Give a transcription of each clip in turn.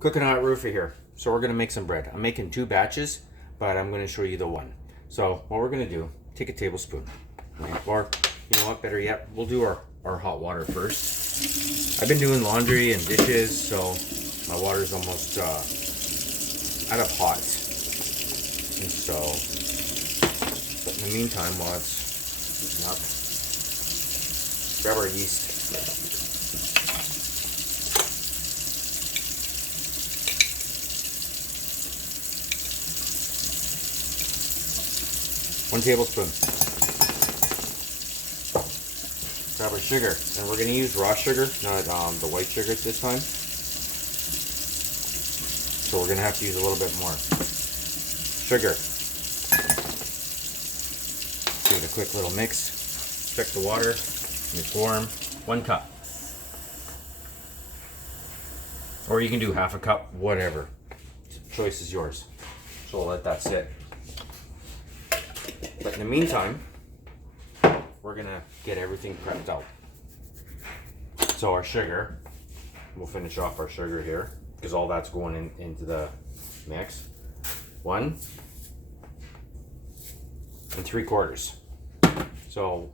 Cooking hot roofer here. So we're gonna make some bread. I'm making 2 batches, but I'm gonna show you the one. So what we're gonna do, take a tablespoon, or you know what, better yet, we'll do our hot water first. I've been doing laundry and dishes, so my water's almost out of hot. And so, but in the meantime, while it's heating up, grab our yeast. One tablespoon. Grab our sugar, and we're going to use raw sugar, not the white sugar this time. So we're going to have to use a little bit more sugar. Give it a quick little mix. Check the water. It's warm. 1 cup. Or you can do half a cup, whatever. Choice is yours. So we'll let that sit. But in the meantime, we're gonna get everything prepped out. So our sugar, we'll finish off our sugar here because all that's going into the mix. 1 3/4. So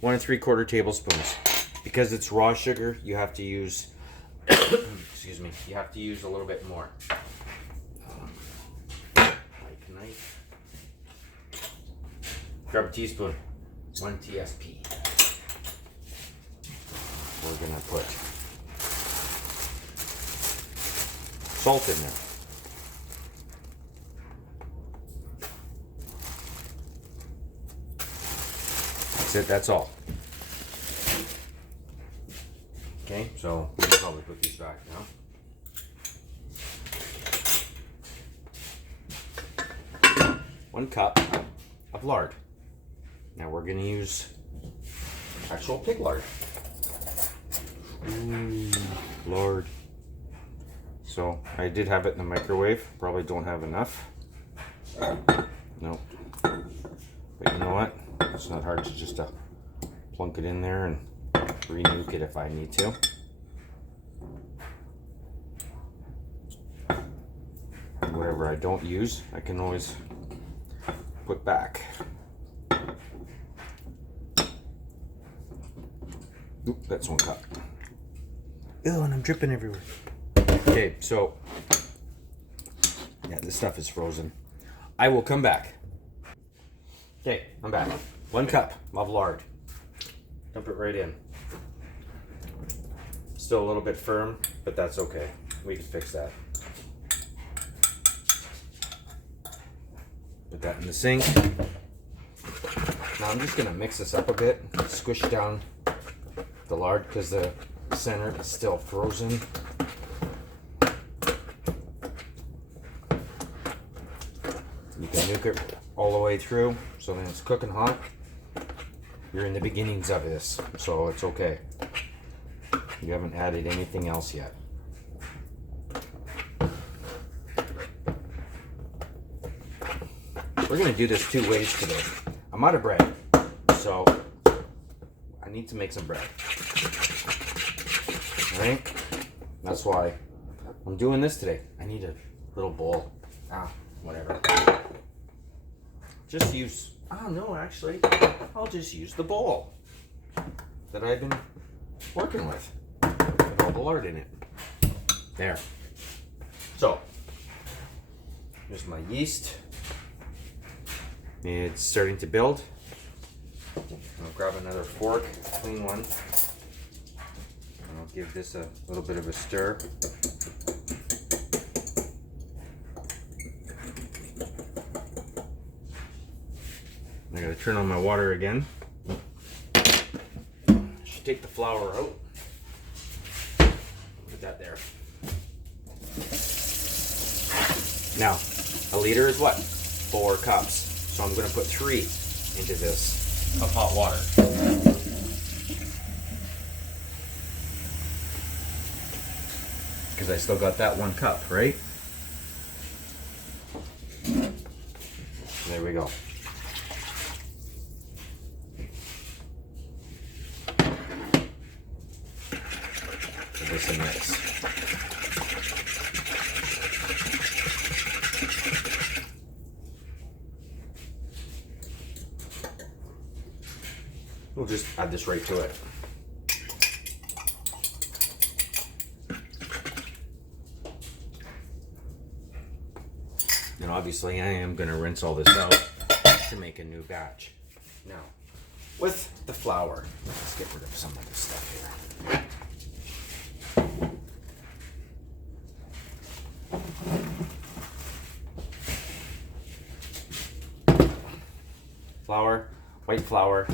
1 3/4 tablespoons. Because it's raw sugar, you have to use, excuse me, you have to use a little bit more. Like knife. Grab a teaspoon, 1 TSP. We're gonna put salt in there. That's it, that's all. Okay, so we can probably put these back now. 1 cup of lard. Now we're going to use actual pig lard. Ooh, lard. So I did have it in the microwave. Probably don't have enough. Nope. But you know what? It's not hard to just plunk it in there and re-nuke it if I need to. And whatever I don't use, I can always put back. Oop, that's 1 cup. Ew, and I'm dripping everywhere. Okay, so yeah, this stuff is frozen. I will come back. Okay, I'm back. 1 cup of lard. Dump it right in. Still a little bit firm, but that's okay. We can fix that. Put that in the sink. Now I'm just gonna mix this up a bit, squish down the lard because the center is still frozen. You can nuke it all the way through, so then it's cooking hot. You're in the beginnings of this, so it's okay. You haven't added anything else yet. We're gonna do this 2 ways today. I'm out of bread, so I need to make some bread. All right? That's why I'm doing this today. I need a little bowl. Whatever. Just use, no, actually, I'll just use the bowl that I've been working with all the lard in it. There. So, here's my yeast. It's starting to build. I'll grab another fork, clean one. And I'll give this a little bit of a stir. I gotta turn on my water again. Should take the flour out. Put that there. Now, a liter is what? 4 cups. So I'm gonna put 3 into this of hot water. Because I still got that 1 cup, right? There we go. Give this a mix. we'll just add this right to it. And obviously I am going to rinse all this out to make a new batch. Now, with the flour, let's get rid of some of this stuff here. Flour, white flour,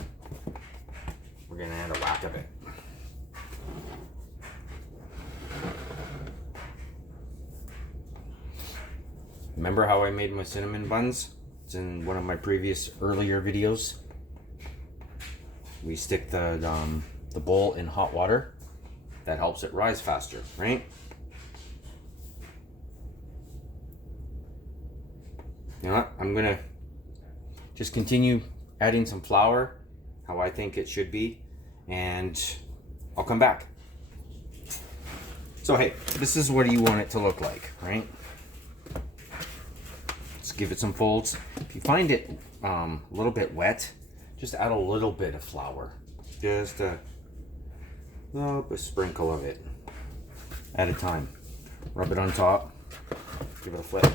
we're going to add a whack of it. Remember how I made my cinnamon buns? It's in one of my previous earlier videos. We stick the bowl in hot water. That helps it rise faster, right? You know what? I'm gonna just continue adding some flour, how I think it should be, and I'll come back. So hey, this is what you want it to look like, right? Let's give it some folds. If you find it a little bit wet, just add a little bit of flour. Just a sprinkle of it at a time. Rub it on top, give it a flip,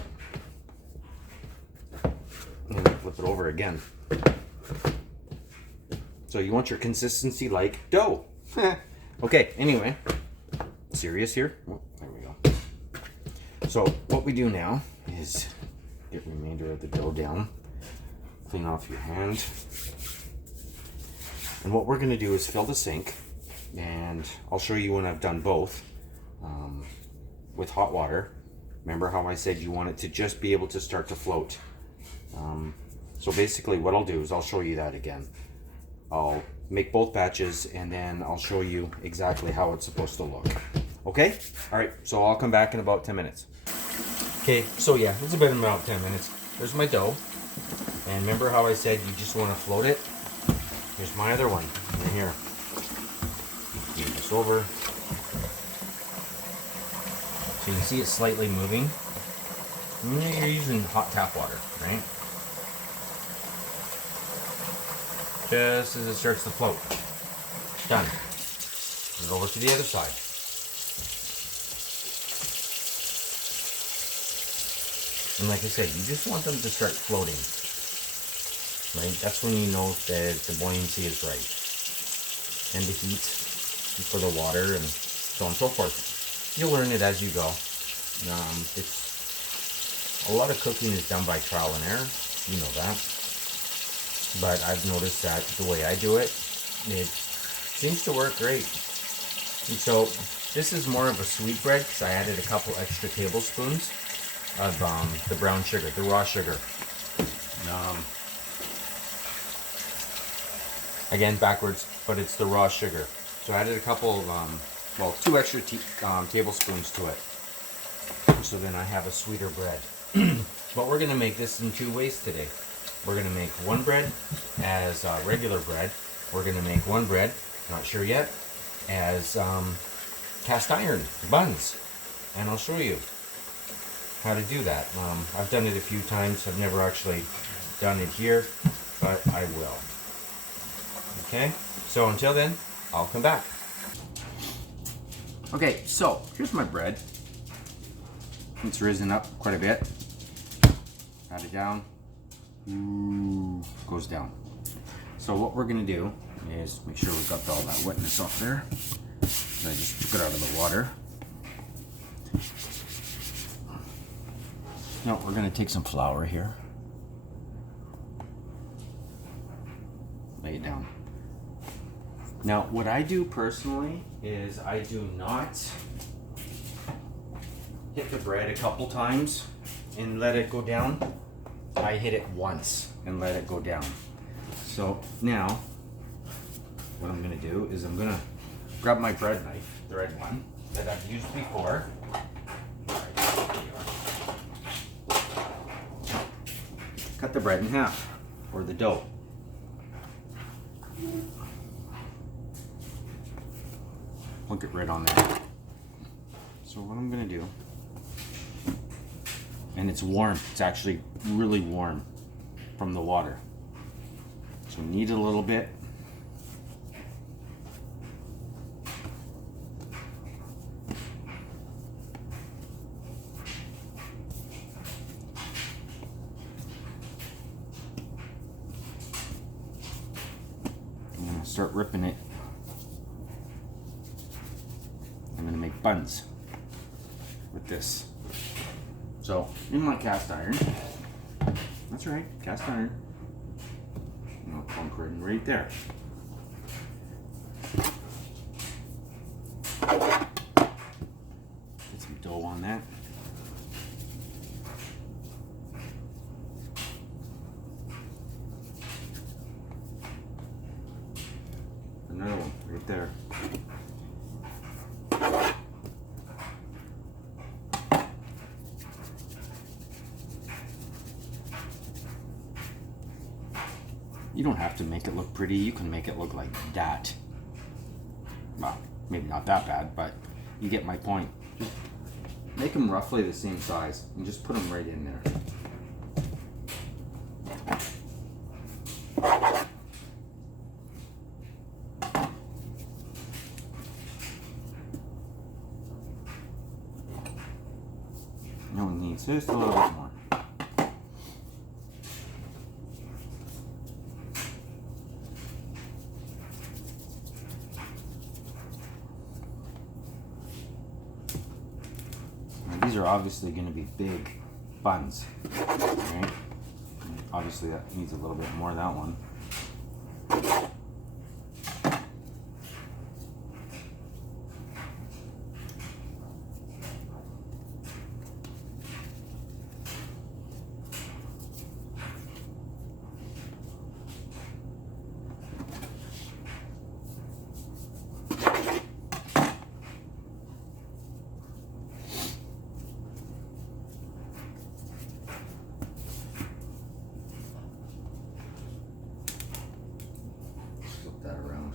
and then flip it over again. So you want your consistency like dough. Okay, anyway, serious here. Oh, there we go. So what we do now is get the remainder of the dough down, clean off your hand. And what we're going to do is fill the sink, and I'll show you when I've done both with hot water. Remember how I said you want it to just be able to start to float. So basically what I'll do is I'll show you that again. I'll make both batches and then I'll show you exactly how it's supposed to look. Okay? Alright, so I'll come back in about 10 minutes. Okay, so yeah, it's been about 10 minutes. There's my dough. And remember how I said you just want to float it? Here's my other one. Right here. Move this over. So you can see it's slightly moving. And you're using hot tap water, right? Just as it starts to float. Done. And over to the other side. And like I said, you just want them to start floating. Right? That's when you know that the buoyancy is right. And the heat for the water and so on and so forth. You'll learn it as you go. It's a lot of cooking is done by trial and error. You know that. But I've noticed that the way I do it, it seems to work great. And so this is more of a sweet bread because I added a couple extra tablespoons of the brown sugar, the raw sugar. Again, backwards, but it's the raw sugar. So I added a couple, well, 2 extra tablespoons to it. So then I have a sweeter bread. But we're going to make this in 2 ways today. We're going to make one bread as regular bread. We're going to make one bread, not sure yet, as cast iron buns. And I'll show you how to do that. I've done it a few times. I've never actually done it here, but I will. Okay, so until then, I'll come back. Okay, so here's my bread. It's risen up quite a bit. Pat it down. Ooh, goes down. So what we're gonna do is make sure we've got all that wetness off there. I just took it out of the water. Now we're gonna take some flour here. Lay it down. Now what I do personally is I do not hit the bread a couple times and let it go down. I hit it once and let it go down. So now what I'm going to do is I'm going to grab my bread knife, the red one that I've used before. Cut the bread in half, or the dough. Plunk it right on there. So what I'm going to do, and it's warm, it's actually really warm from the water. So knead it a little bit, start ripping it. I'm gonna make buns with this. So in my cast iron, that's right, cast iron. And I'll plunk right there. Get some dough on that. Another one right there. You don't have to make it look pretty. You can make it look like that. Well, maybe not that bad, but you get my point. Just make them roughly the same size and just put them right in there. No one needs just a little bit more. These are obviously going to be big buns, right? Obviously that needs a little bit more, that one. Flip that around.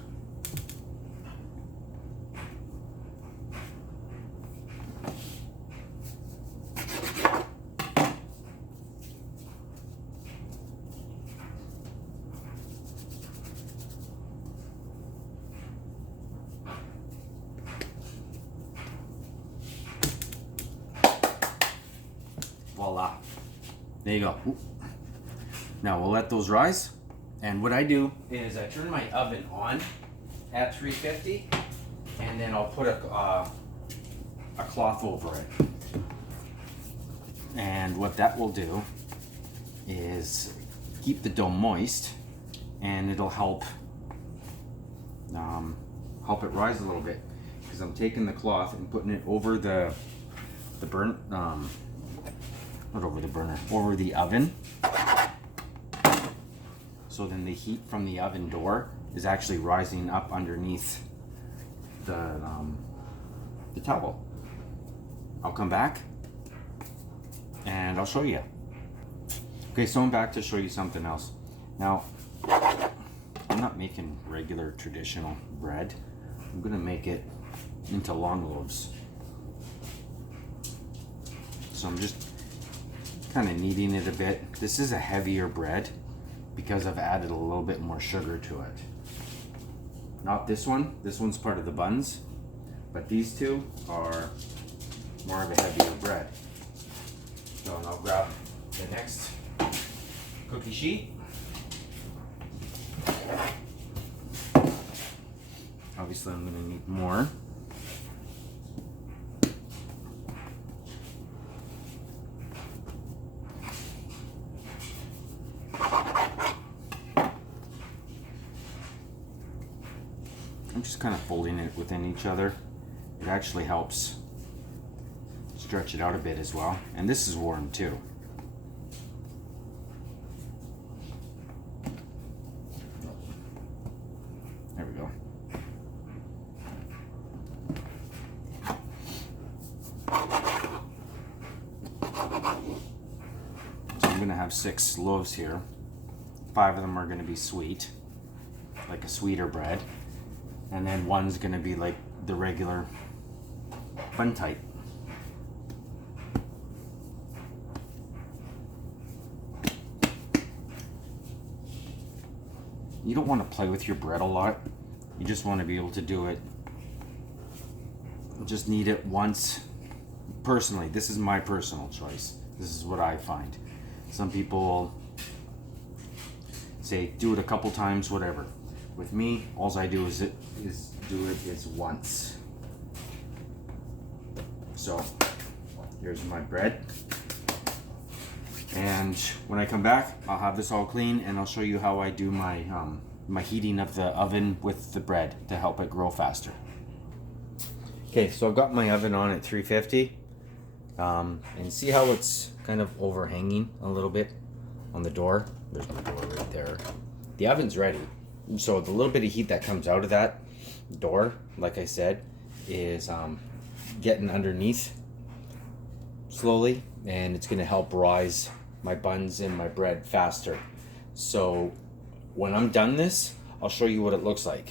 Voila. There you go. Now we'll let those rise. And what I do is I turn my oven on at 350, and then I'll put a cloth over it. And what that will do is keep the dough moist, and it'll help it rise a little bit, because I'm taking the cloth and putting it over the burn, not over the burner, over the oven. So then the heat from the oven door is actually rising up underneath the towel. I'll come back and I'll show you. Okay, so I'm back to show you something else. Now, I'm not making regular traditional bread. I'm gonna make it into long loaves. So I'm just kind of kneading it a bit. This is a heavier bread because I've added a little bit more sugar to it. Not this one. This one's part of the buns, but these two are more of a heavier bread. So I'll grab the next cookie sheet. Obviously I'm going to need more. I'm just kind of folding it within each other. It actually helps stretch it out a bit as well. And this is warm too. There we go. So I'm going to have 6 loaves here. 5 of them are going to be sweet, like a sweeter bread. And then one's going to be like the regular bun type. You don't want to play with your bread a lot. You just want to be able to do it. Just knead it once. Personally, this is my personal choice. This is what I find. Some people say do it a couple times, whatever. With me, all I do is do it once. So here's my bread. And when I come back, I'll have this all clean and I'll show you how I do my my heating of the oven with the bread to help it grow faster. Okay, so I've got my oven on at 350. And see how it's kind of overhanging a little bit on the door? There's my door right there. The oven's ready. So the little bit of heat that comes out of that door, like I said, is getting underneath slowly, and it's gonna help rise my buns and my bread faster. So when I'm done this, I'll show you what it looks like.